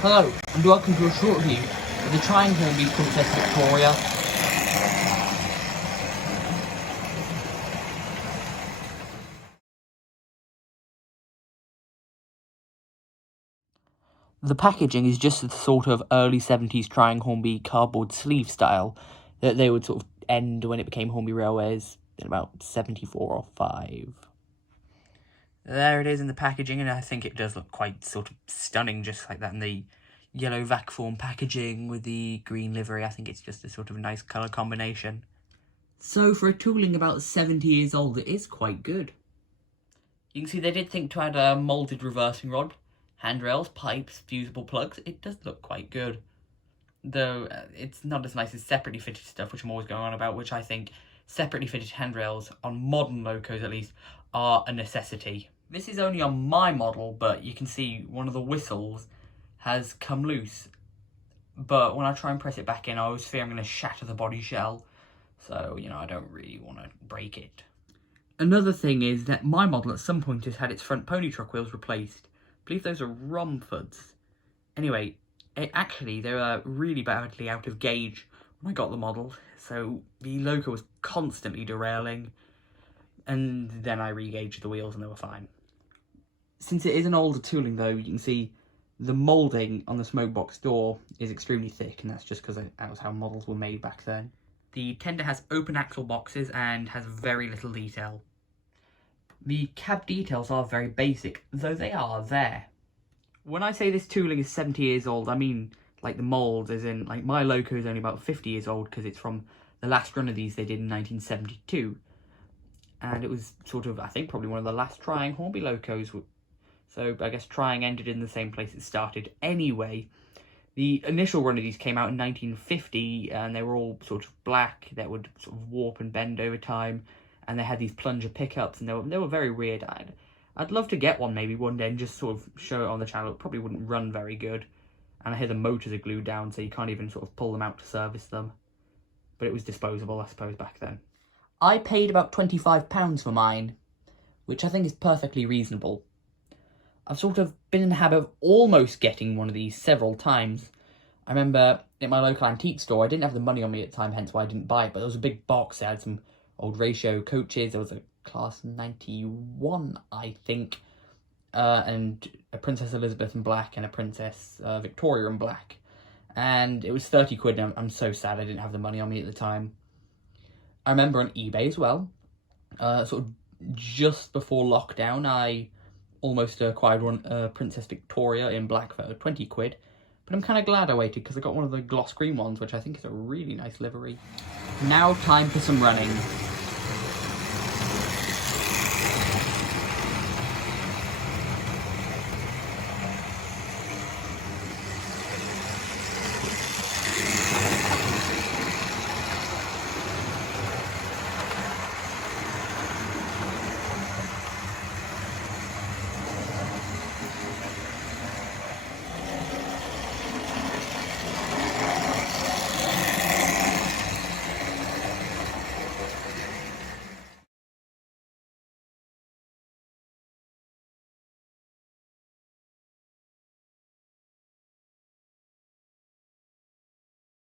Hello, and welcome to a short review of the Trying Hornby Princess Victoria. The packaging is just the sort of early 70s Trying Hornby cardboard sleeve style that they would sort of end when it became Hornby Railways in about 74 or 5. There it is in the packaging, and I think it does look quite sort of stunning just like that in the yellow vac form packaging with the green livery. I think it's just a sort of nice colour combination. So for a tooling about 70 years old, it is quite good. You can see they did think to add a moulded reversing rod, handrails, pipes, fusible plugs. It does look quite good. Though it's not as nice as separately fitted stuff, which I'm always going on about, which I think separately fitted handrails, on modern locos at least, are a necessity. This is only on my model, but you can see one of the whistles has come loose. But when I try and press it back in, I always fear I'm going to shatter the body shell. So, you know, I don't really want to break it. Another thing is that my model at some point has had its front pony truck wheels replaced. I believe those are Romfords. Anyway, they were really badly out of gauge when I got the model. So the loco was constantly derailing. And then I re-gauged the wheels and they were fine. Since it is an older tooling though, you can see the moulding on the smoke box door is extremely thick, and that's just because that was how models were made back then. The tender has open axle boxes and has very little detail. The cab details are very basic, though they are there. When I say this tooling is 70 years old, I mean like the mould, as in like my loco is only about 50 years old because it's from the last run of these they did in 1972. And it was sort of, I think, probably one of the last Trying Hornby locos. So I guess Trying ended in the same place it started anyway. The initial run of these came out in 1950, and they were all sort of black, that would sort of warp and bend over time, and they had these plunger pickups, and they were very weird. I'd love to get one maybe one day and just sort of show it on the channel. It probably wouldn't run very good, and I hear the motors are glued down, so you can't even sort of pull them out to service them. But it was disposable, I suppose, back then. I paid about £25 for mine, which I think is perfectly reasonable. I've sort of been in the habit of almost getting one of these several times. I remember at my local antique store, I didn't have the money on me at the time, hence why I didn't buy it, but there was a big box. That had some old ratio coaches. There was a Class 91, I think, and a Princess Elizabeth in black and a Princess Victoria in black. And it was 30 quid, and I'm so sad I didn't have the money on me at the time. I remember on eBay as well, sort of just before lockdown, I almost acquired one, Princess Victoria in black for 20 quid. But I'm kind of glad I waited because I got one of the gloss green ones, which I think is a really nice livery. Now time for some running.